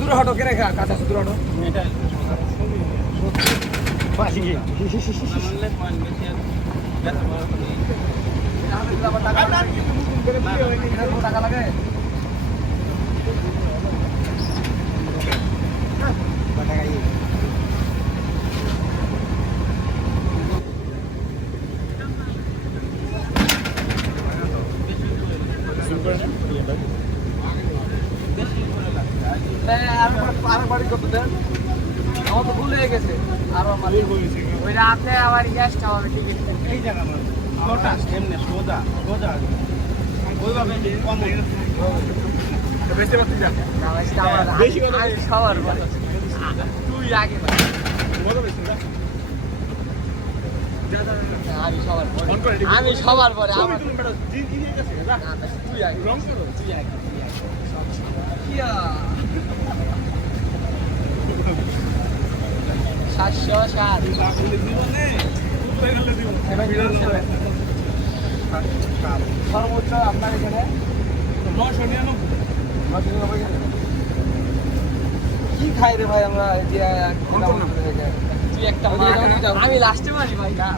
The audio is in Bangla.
দূরে হটো কেন কাঁচা দূরে হটো। টাকা লাগে আমার তো ভুল হয়ে গেছে। আরও আমার আবার গ্যাসটা হবে টিকিট এই জায়গা আমার। সোজা এমনি সোজা সোজা। ওইভাবে কম বেশি বাতি যা বেশি কথা আমি সবার পরে। তুই আগে আমি সবার পরে। করে দিবি। আমি সবার পরে আমার তুমি বেটা জি জি গেছে না না, না, তুই আগে রং করো তুই আগে তুই সাত। সর্বোচ্চ আপনার এখানে নশো নিরানব্বই নশো নিরানব্বই কি খাই রে ভাই আমরা? যে? তুই একটা আমি লাস্টে মারি ভাই। না।